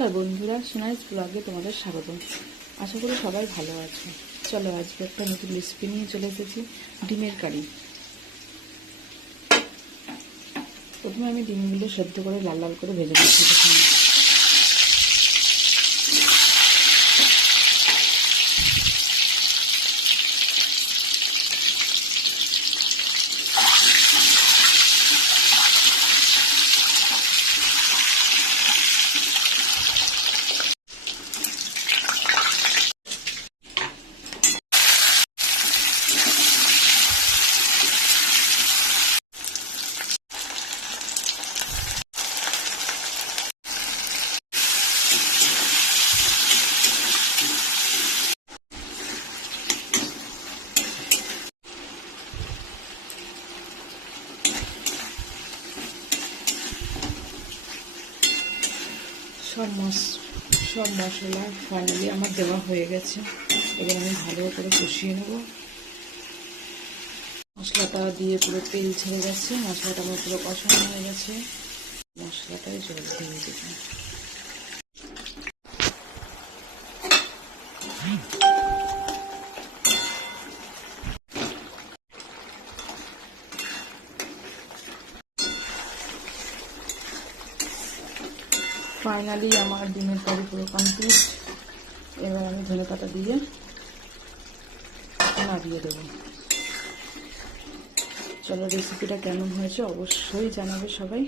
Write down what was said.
নমস্কার বন্ধুরা, সোনাইস ব্লগে তোমাদের স্বাগত। আশা করি সবাই ভালো আছে। চলো আজকে একটা নতুন রেসিপি নিয়ে চলে এসেছি, ডিমের কারি। প্রথমে আমি ডিমগুলো সেদ্ধ করে লাল লাল করে ভেজে নিচ্ছি। সব মশলা ফাইনালি আমার দেওয়া হয়ে গেছে। এবার আমি ভালো করে কষিয়ে নেব। মশলাটা দিয়ে পুরো তেল ছেড়ে গেছে, মশলাটা আমার পুরো কষানো হয়ে গেছে। মশলাটাই জল দিয়ে দেবো। ফাইনালি আমার ডিমের কারি পুরো কমপ্লিট। এবার আমি ধনেপাতা দিয়ে নাড়িয়ে দেবো। চলো রেসিপিটা কেমন হয়েছে অবশ্যই জানাবে সবাই।